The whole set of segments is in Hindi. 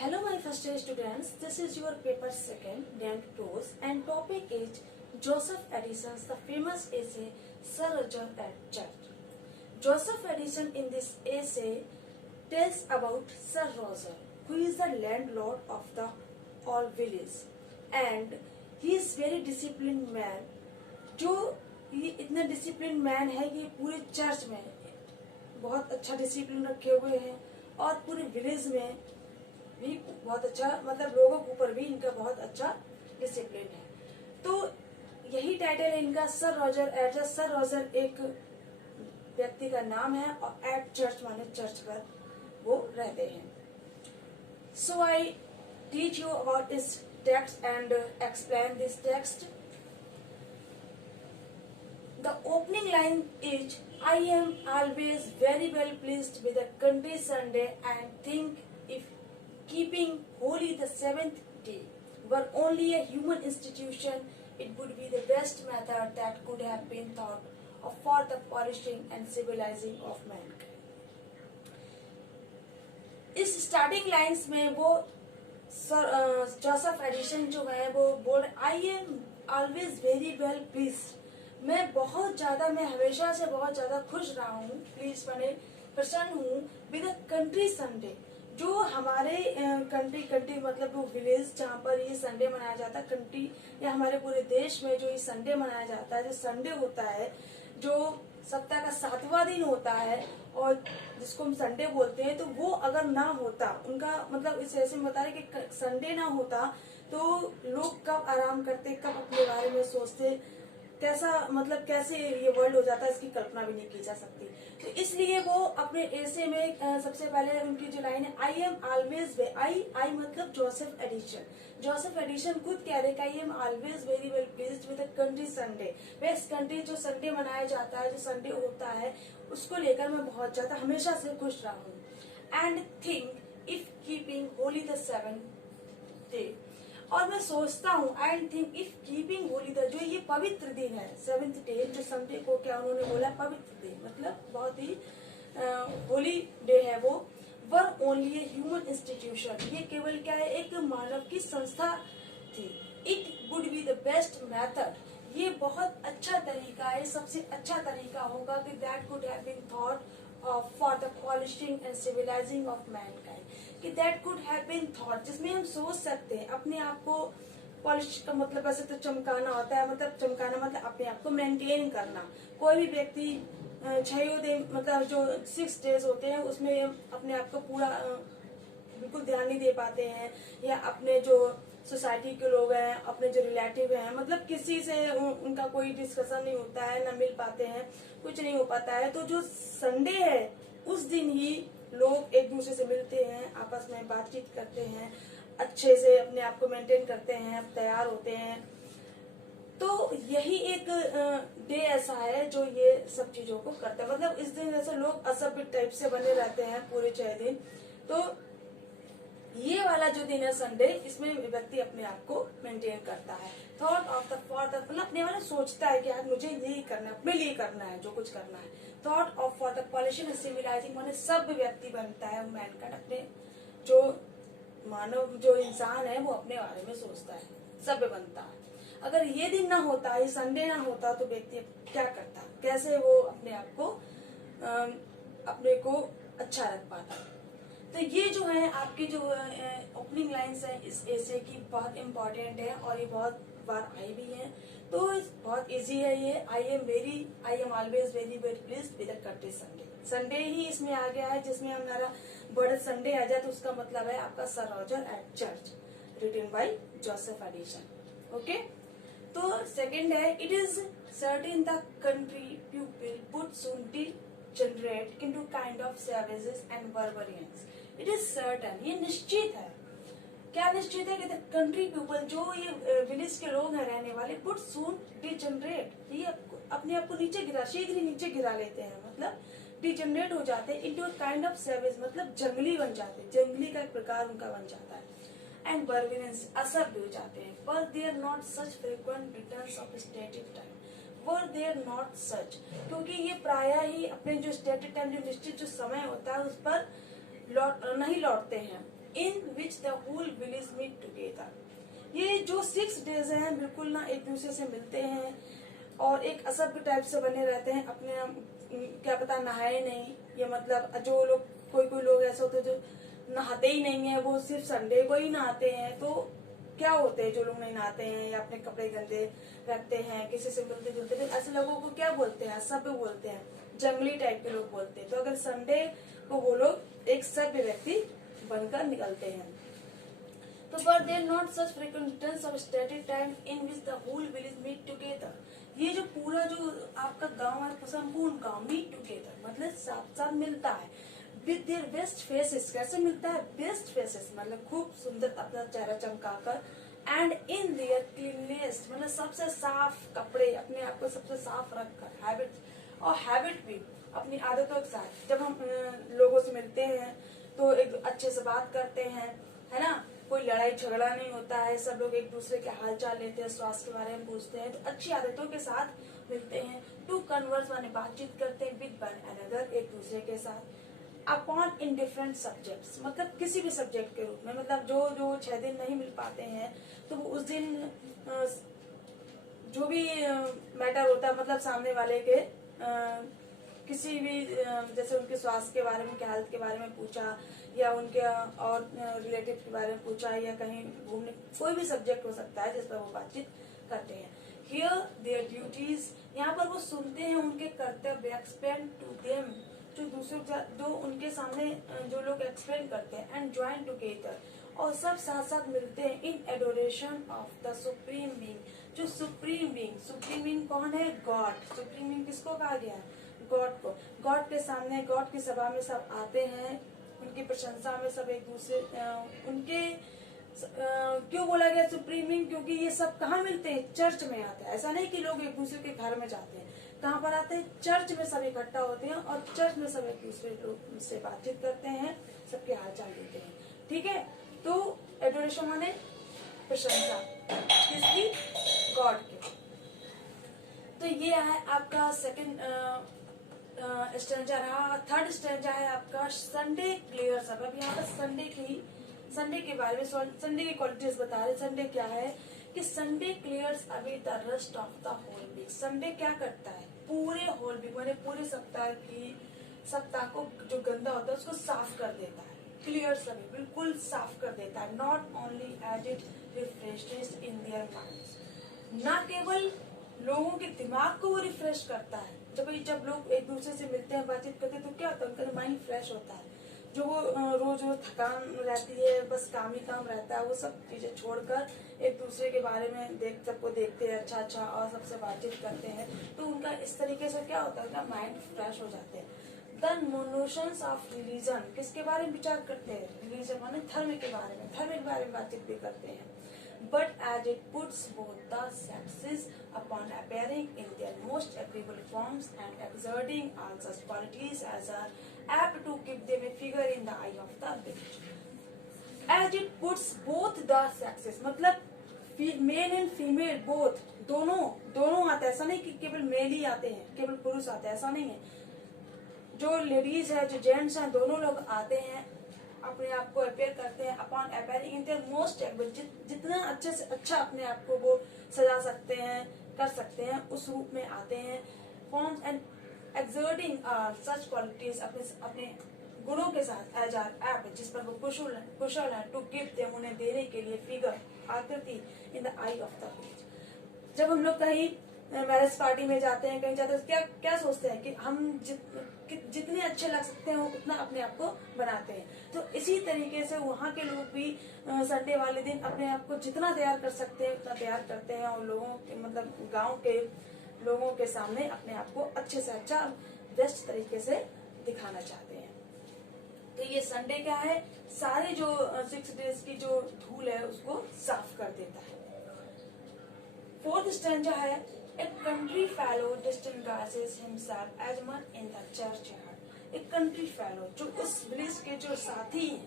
Hello my first year students, this is your paper second named Prose and topic is Joseph Addison's the famous essay Sir Roger at Church. Joseph Addison in this essay tells about Sir Roger, who is the landlord of the all village and he is very disciplined man. जो ये इतना डिसिप्लिन मैन है कि पूरे चर्च में बहुत अच्छा डिसिप्लिन रखे हुए हैं और पूरे विलेज में भी बहुत अच्छा, मतलब लोगों के ऊपर भी इनका बहुत अच्छा डिसिप्लिन है। तो यही टाइटल है इनका, sir Roger at church. Sir Roger एक व्यक्ति का नाम है और एट चर्च माने चर्च पर वो रहते हैं। So I teach you about this text and explain this text. The opening line is, I am always very well pleased with the country Sunday and think if keeping holy the seventh day were only a human institution, it would be the best method that could have been thought of for the polishing and civilizing of mankind. इस स्टार्टिंग लाइन्स में वो जोसेफ एडिसन जो है वो बोल, आई am always very well pleased, मैं हमेशा से बहुत ज्यादा खुश रहा हूँ, प्लीज मैंने प्रसन्न हूँ विद कंट्री संडे, जो हमारे कंट्री मतलब वो विलेज जहाँ पर ये संडे मनाया जाता है, कंट्री या हमारे पूरे देश में जो ये संडे मनाया जाता है, जो संडे होता है जो सप्ताह का 7वां दिन होता है और जिसको हम संडे बोलते हैं, तो वो अगर ना होता, उनका मतलब इस ऐसे में बता रहे कि संडे ना होता तो लोग कब आराम करते, कब अपने बारे में सोचते, कैसा मतलब कैसे ये वर्ल्ड हो जाता है, इसकी कल्पना भी नहीं की जा सकती। तो इसलिए वो अपने ऐसे में सबसे पहले उनकी जो लाइन है, आई एम ऑलवेज आई मतलब जोसेफ एडिसन। जोसेफ एडिसन खुद कह रहे I am always very well pleased with the country Sunday. West country जो संडे मनाया जाता है, जो संडे होता है, उसको लेकर मैं बहुत ज्यादा हमेशा से खुश रहा हूँ। And think if keeping Holi the seventh day, और मैं सोचता हूँ and think if keeping Holi the, जो ये पवित्र दिन है सेवेंथ डे, जो संडे को क्या उन्होंने बोला पवित्र डे, मतलब बहुत ही होली डे है वो, were only a human institution, ये केवल क्या है, एक मानव की संस्था थी। It would be the best method, ये बहुत अच्छा तरीका है, सबसे अच्छा तरीका होगा कि that could have been thought for the polishing and civilizing of mankind, कि that could have been thought, जिसमें हम सोच सकते हैं अपने आप को पॉलिश का मतलब वैसे तो चमकाना होता है, मतलब चमकाना मतलब अपने आप को मेंटेन करना। कोई भी व्यक्ति 6 दिन मतलब जो 6 डेज होते हैं उसमें अपने आप को पूरा बिल्कुल ध्यान नहीं दे पाते हैं, या अपने जो सोसाइटी के लोग हैं, अपने जो रिलेटिव हैं, मतलब किसी से उनका कोई डिस्कशन नहीं होता है, ना मिल पाते हैं, कुछ नहीं हो पाता है। तो जो संडे है उस दिन ही लोग एक दूसरे से मिलते हैं, आपस में बातचीत करते हैं, अच्छे से अपने आप को मेंटेन करते हैं, तैयार होते हैं। तो यही एक डे ऐसा है जो ये सब चीजों को करता है, मतलब इस दिन जैसे लोग असभ्य टाइप से बने रहते हैं पूरे 6 दिन, तो ये वाला जो दिन है संडे, इसमें व्यक्ति अपने आप को मेंटेन करता है। Thought of the for the, मतलब अपने वाले सोचता है कि यार मुझे यही करना है, अपने लिए करना है, जो कुछ करना है। Thought of for the polishing and civilising, माने सब व्यक्ति बनता है मैनकाइंड, अपने जो मानव जो इंसान है वो अपने बारे में सोचता है, सभ्य बनता है। अगर ये दिन ना होता, ये संडे ना होता, तो व्यक्ति क्या करता, कैसे वो अपने आप को अपने को अच्छा रख पाता। तो ये जो है आपकी जो ओपनिंग लाइंस है इस एसे की, बहुत इम्पोर्टेंट है और ये बहुत बार आई भी है, तो बहुत इजी है ये। I am always very well pleased with the country Sunday, Sunday ही इसमें आ गया है, जिसमें हमारा वर्ड संडे आ जाए तो उसका मतलब है आपका sir Roger at church, written by Joseph Addison. Okay, तो सेकंड है, it is certain the country people would soon degenerate into kind of savages and barbarians. It is certain, ये निश्चित है। क्या निश्चित है कि कंट्री पीपल, जो ये विलेज के लोग हैं रहने वाले, would soon degenerate, ये अपने आप को नीचे गिरा, शीघ्र ही नीचे गिरा लेते हैं, मतलब डिजेनरेट हो जाते हैं, into a kind of savage मतलब जंगली बन जाते हैं, जंगली का एक प्रकार उनका बन जाता है। एंड barbarians असभ्य हो जाते हैं, but they are not such frequent returns of stated time, were there not such, क्योंकि ये प्रायः ही अपने जो स्टेटेड टाइम, जो निश्चित जो समय होता है उस पर नहीं लौटते हैं। in which the whole village meet together. ये जो 6 days हैं बिल्कुल ना एक दूसरे से मिलते हैं और एक असभ्य टाइप से बने रहते हैं, अपने क्या पता नहाए नहीं, या मतलब जो लोग कोई लोग ऐसे होते हैं जो नहाते ही नहीं है, वो सिर्फ संडे को ही नहाते हैं। तो क्या होते हैं जो लोग नहीं नहाते हैं या अपने कपड़े गंदे रखते हैं, किसी से मिलते जुलते, तो ऐसे लोगों को क्या बोलते हैं? असभ्य बोलते हैं, जंगली टाइप के लोग बोलते हैं। तो अगर संडे को वो लोग एक सभ्य व्यक्ति बनकर निकलते हैं। तो but there not such frequent of stated time in which the whole village meet together. ये जो पूरा जो आपका गांव है, संपूर्ण गांव meet together मतलब साथ साथ मिलता है with their best faces। कैसे मिलता है? best faces मतलब खूब सुंदर अपना चेहरा चमकाकर, and in their cleanliness मतलब सबसे साफ कपड़े, अपने आप को सबसे साफ रखकर, हैबिट और हैबिट भी अपनी आदतों के साथ। जब हम लोगों से मिलते हैं तो एक अच्छे से बात करते हैं, है ना, कोई लड़ाई झगड़ा नहीं होता है, सब लोग एक दूसरे के हाल चाल लेते हैं, स्वास्थ्य के बारे में पूछते हैं, तो अच्छी आदतों के साथ मिलते हैं। टू कन्वर्स माने बातचीत करते हैं विद वन अनदर एक दूसरे के साथ। अपॉन इन डिफरेंट सब्जेक्ट्स मतलब किसी भी सब्जेक्ट के रूप में, मतलब जो 6 दिन नहीं मिल पाते हैं तो वो उस दिन जो भी मैटर होता है, मतलब सामने वाले के किसी भी जैसे उनके स्वास्थ्य के बारे में, उनके हेल्थ के बारे में पूछा, या उनके और रिलेटिव के बारे में पूछा, या कहीं घूमने, कोई भी सब्जेक्ट हो सकता है जिस पर वो बातचीत करते हैं। हियर देयर ड्यूटीज यहाँ पर वो सुनते हैं उनके कर्तव्य, एक्सप्लेन टू देम जो दूसरों जो उनके सामने जो लोग एक्सप्लेन करते हैं, एंड ज्वाइन टुगेदर और सब साथ साथ मिलते हैं in adoration of the supreme being. जो सुप्रीम बीइंग कौन है? गॉड। सुप्रीम बीइंग किसको कहा गया है? गॉड को। गॉड के सामने, गॉड की सभा में सब आते हैं, उनकी प्रशंसा में सब एक दूसरे उनके क्यों बोला गया सुप्रीम बीइंग? क्योंकि ये सब कहाँ मिलते हैं? चर्च में आते हैं। ऐसा नहीं कि लोग एक दूसरे के घर में जाते हैं, कहाँ पर आते हैं? चर्च में सब इकट्ठा होते हैं और चर्च में सब एक दूसरे लोग से बातचीत करते हैं, सबके हालचाल देते हैं। ठीक है, तो एडोरेशन माने प्रशंसा किसकी? गॉड की। तो ये है आपका सेकंड स्टैंजा रहा। थर्ड स्टैंजा है आपका संडे क्लियर्स अप। अब यहाँ पर संडे के बारे में, संडे की क्वालिटीज बता रहे। संडे क्या है कि Sunday clears away the rest of the whole week. Sunday क्या करता है? पूरे होल वीक माने पूरे सप्ताह को जो गंदा होता है उसको साफ कर देता है। क्लियर्स अवे बिल्कुल साफ कर देता है। Not only as it refreshes in their minds, न केवल लोगों के दिमाग को वो रिफ्रेश करता है। जब लोग एक दूसरे से मिलते हैं, बातचीत करते हैं, तो क्या होता है? उनका माइंड फ्रेश होता है। जो वो रोज थकान रहती है, बस काम ही काम रहता है, वो सब चीजें छोड़कर एक दूसरे के बारे में सबको देखते हैं अच्छा और सबसे बातचीत करते हैं, तो उनका इस तरीके से क्या होता है? उनका माइंड फ्रेश हो जाते हैं। द नोशंस ऑफ रिलीजन किसके बारे में विचार करते हैं? रिलीजन माने धर्म के बारे में बातचीत भी करते हैं। But as it puts both the sexes upon appearing in their most agreeable forms and exerting all such qualities as are apt to give them a figure in the eye of the village. As it puts both the sexes मतलब मेल एंड फीमेल बोथ दोनों आते हैं। ऐसा नहीं कि केवल मेल ही आते हैं, केवल पुरुष आते हैं, ऐसा नहीं है। जो लेडीज है, जो जेंट्स हैं, दोनों लोग आते हैं, अपने आप को अपेयर करते हैं। Upon appearing in their most जितना अच्छे से अच्छा अपने आप को वो सजा सकते हैं, कर सकते हैं, उस रूप में आते हैं। Forms and exerting such qualities अपने गुणों के साथ एज आर एप जिस पर वो कुशल है टू गिव देम उन्हें देने के लिए फिगर आकृति in the I of the village. जब हम लोग कहीं मैरिज पार्टी में जाते हैं, कहीं जाते हैं, क्या सोचते हैं कि हम जितने अच्छे लग सकते हैं उतना अपने आप को बनाते हैं। तो इसी तरीके से वहाँ के लोग भी संडे वाले दिन अपने आप को जितना तैयार कर सकते हैं उतना तैयार करते हैं और लोगों के मतलब गांव के लोगों के सामने अपने आप को अच्छे से अच्छा बेस्ट तरीके से दिखाना चाहते हैं। तो ये संडे क्या है? सारे जो 6 डेज की जो धूल है उसको साफ कर देता है। फोर्थ स्टैंजा है A country fellow distinguishes himself as much in the churchyard. एक country fellow जो उस विलेज के जो साथी हैं,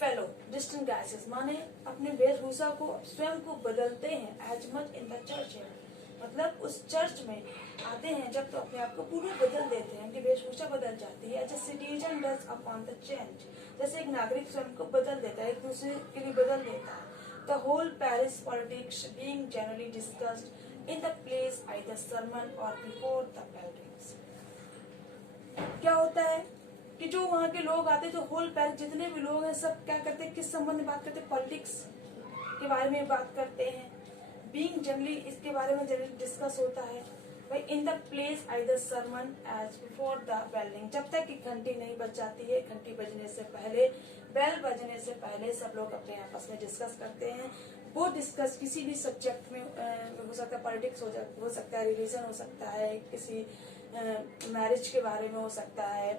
fellow distinguishes माने अपने वेशभूषा को स्वयं को बदलते हैं as much in the churchyard मतलब उस चर्च में आते हैं जब तो अपने आप को पूरा बदल देते हैं, उनकी वेशभूषा बदल जाती है। As a citizen does upon the change, जैसे एक नागरिक स्वयं को बदल देता है, एक दूसरे के लिए बदल देता है। The whole parish politics being generally discussed in the place either sermon और बिफोर द buildings। क्या होता है कि जो वहाँ के लोग आते हैं, जो होल पैरिस जितने भी लोग हैं, सब क्या करते हैं, किस संबंध में बात करते हैं, पॉलिटिक्स के बारे में बात करते हैं। बीइंग जनरली, इसके बारे में जनरली डिस्कस होता है। भाई in the place either sermon as before the belling, जब तक कि घंटी नहीं बज जाती है, घंटी बजने से पहले, बेल बजने से पहले सब लोग अपने आपस में डिस्कस करते हैं। वो डिस्कस किसी भी सब्जेक्ट में हो सकता है, पॉलिटिक्स हो सकता है, रिलीजन हो सकता है, किसी मैरिज के बारे में हो सकता है,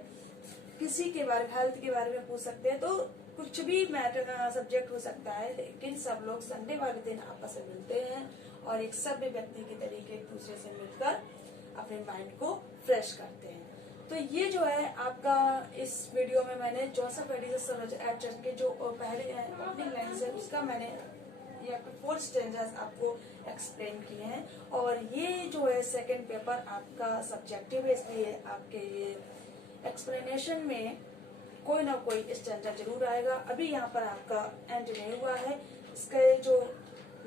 किसी के बारे में, हेल्थ के बारे में पूछ सकते हैं, तो कुछ भी मैटर सब्जेक्ट हो सकता है। लेकिन सब लोग संडे वाले दिन आपस में मिलते हैं और एक सभ्य व्यक्ति के तरीके एक दूसरे से मिलकर अपने माइंड को फ्रेश करते हैं। तो ये जो है आपका, इस वीडियो में मैंने जोसेफ एडिसन चर्च के जो पहले ओपनिंग लाइन्स है उसका मैंने ये आपके 4 स्टेंजास आपको एक्सप्लेन किए हैं। और ये जो है सेकंड पेपर आपका सब्जेक्टिव है, इसलिए आपके ये एक्सप्लेनेशन में कोई ना कोई स्टैंडर्ड जरूर आएगा। अभी यहाँ पर आपका एंड नहीं हुआ है, इसके जो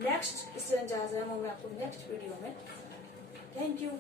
नेक्स्ट स्टैंडर्ड है वो मैं आपको नेक्स्ट वीडियो में। Thank you.